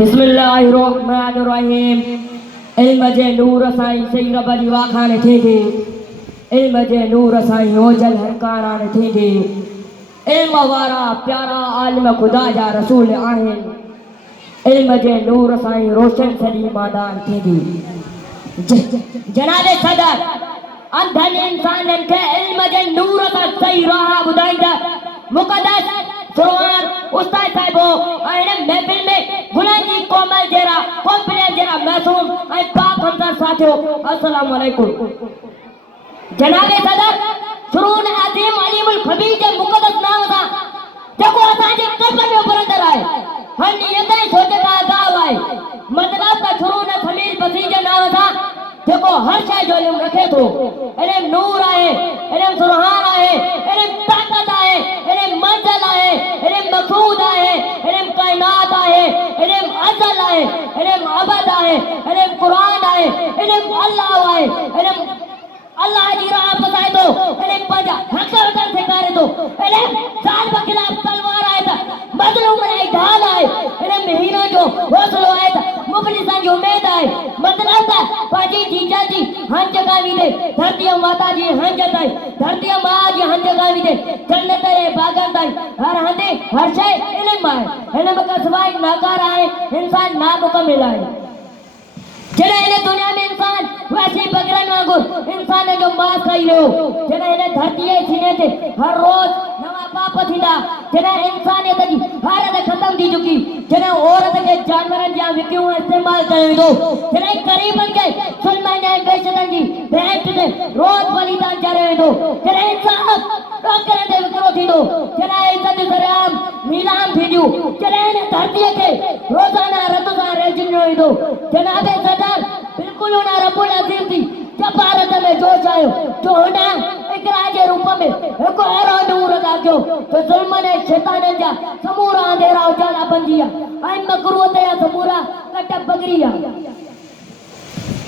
बिस्मिल्लाहिर्रहमानिर्रहीम। इल्म जे नूर साईं सही रब जी वाखाण थींदी। इल्म जे नूर साईं ओजल हरकारान थींदी। इल्म वारा प्यारा आलिम खुदा जा रसूल आहिनि। इल्म जे नूर साईं रोशन सॼी मादान थींदी। जनाब सदर अंधनि इंसाननि खे इल्म जे नूर सां सही राह ॿुधाईंदा मुक़दस क़ुरान उस्ताद साहिबो ऐं महफ़िल में गुलनि जी कोमल जहिड़ा कॉन्फिडेंस जहिड़ा मासूम ऐं पाक हमदर्द साथियो अस्सलामु अलैकुम। जनाब सदर शुरून अज़ीम अलीमुल खबीर जे मुक़दस नाम सां जेको असांजे क़ल्ब में उभरंदड़ आहे हर नियत ऐं सोच खां आगाह आहे। मतिलब त शुरून समीर बसी जे नाम सां जेको हर शइ जो इल्मु रखे थो। इल्मु नूर आहे, इल्मु सुरहान आहे, इल्मु ताक़त आहे, इल्मु मंज़िल आहे, इल्मु मक़सूद आहे, इल्मु काइनात आहे, इल्मु अज़ल आहे, इल्मु अबद आहे, इल्मु क़ुरान आहे, इल्मु अल्लाह आहे, इल्मु अल्लाह जी राह ॿुधाए थो, इल्मु पंहिंजा हक़ वठणु सेखारे थो, इल्मु ज़ालिम ख़िलाफ़ तलवार आहे त मज़लूम जी ढाल आहे, इल्मु हीरो जो हौसलो आहे त मुख़लिसनि जी उमेद आहे। मतिलब त पंहिंजी जीजा जी हंज गावी दे धरती माता जी हंज ताईं, धरती मां जी हंज गावी दे जन्नत जे बागनि ताईं हर हंधि हर शइ इल्मु आहे। इल्मु खां सवाइ नाकार आहे, इंसान नामुकमिल आहे। जॾहिं हिन दुनिया में इंसान वैसी बगरनि वांगुरु इंसान जो मांस खाई रहियो, जॾहिं हिन धरतीअ जे सीने ते हर रोज़ नवां पाप थींदा, जॾहिं इंसानियत जी हालत ख़तम थी चुकी, जॾहिं औरत खे जानवरनि जा विकियूं इस्तेमालु कयो वेंदो, जॾहिं ग़रीबनि खे सुलमनि ऐं बेशतनि जी भेंट ते रोज़ बलिदान चाढ़ियो वेंदो, जॾहिं इंसाफ़ ॾोकरनि ते विकिरो थींदो, जॾहिं इज़त सरेआम नीलाम थींदियूं, जॾहिं हिन धरतीअ खे रोज़ाना रत सां रहिजियो वेंदो। जनाब सदर बिल्कुलु हुन रब्बुल अज़ीम जी जबारत में जोश आयो जो हुन इक़रा जे रूप में हिकु अहिड़ो नूर अदा कयो जो ज़ुल्मनि ऐं शैताननि जा समूरा अंधेरा उजाला बणिजी विया ऐं मकरूह जा समूरा कट बगरी विया।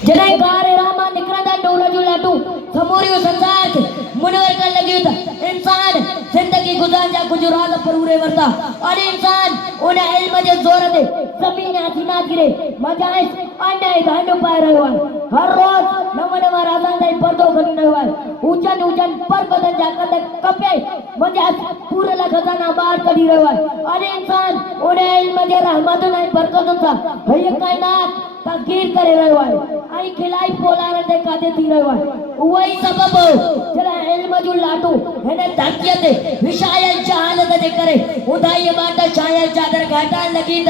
जॾहिं गारे राह मां निकिरंदा नूर जूं लाटूं समूरियूं संसार खे मुनवर करण लॻियूं त इंसान ज़िंदगी गुज़ारण जा कुझु राज़ फरूरे वरिता और इंसान उन इल्म जे ज़ोर ते ज़मीन हथीना गिरे मजाइस अन्य गांडू पाए रहियो आहे। हर रोज़ नवां राज़नि ताईं पर्दो खणी रहियो आहे। ऊचनि ऊचनि पर्वतनि जा कंद कपे मजाइस पूरल खज़ाना ॿाहिरि कढी रहियो आहे और इंसान उन इल्म जे रहमतुनि ऐं बरकतुनि सां हीअ काइनात तस्कीर करे रहियो आहे ऐं खिलाई पोलारनि ते कादे थी रहियो आहे। उहो ई सबबु जॾहिं इल्म जूं लाटूं हिन धरतीअ ते विछायल जहालत जे करे उदाईअ बाट छायल चादर घटाइण लॻी त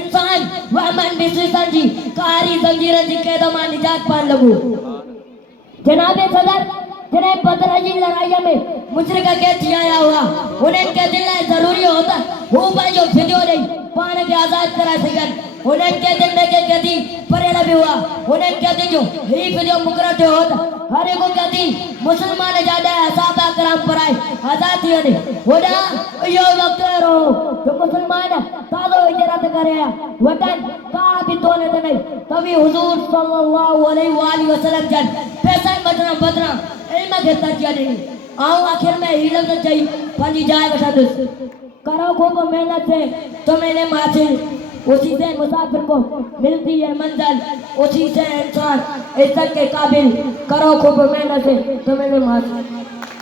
इंसान वहमन विश्वासनि जी कारी ज़ंजीरनि जी क़ैद मां निजात पाइण लॻो। जनाब सदर जॾहिं बदर जी लड़ाईअ में मुशरिक कैद थी आया हुआ, उन्हनि खे दिलि लाइ ज़रूरी हो त हू पंहिंजो फिदियो ॾेई पाण खे आज़ादु कराए सघनि। उन्हनि कैदियुनि में के कैदी पढ़ियल बि हुआ। उन्हनि कैदियुनि जो हीउ फिदियो मुक़ररु थियो हो त हर हिकु कैदी मुस्लमान जा 10 सहाबा कराम पढ़ाए आज़ादु थी वञे। होॾां इहो वक़्तु अहिड़ो हो जो मुस्लमान ताज़ो हिजरत करे आया वतन का बि दौलत नहीं तभी हुज़ूर सल्लल्लाहु अलैहि वसल्लम जन पैसनि बदिरां इल्म खे तरजीह ॾिनी। आखिर में हीउ लफ़्ज़ चई पंहिंजी जाइ वठंदुसि, करो खूब मेहनत से तुम्हें इल्म हासिल, उसी से मुसाफिर को मिलती है मंजिल, उसी से इंसान इज्जत के काबिल, करो खूब मेहनत से तुम्हें इल्म हासिल।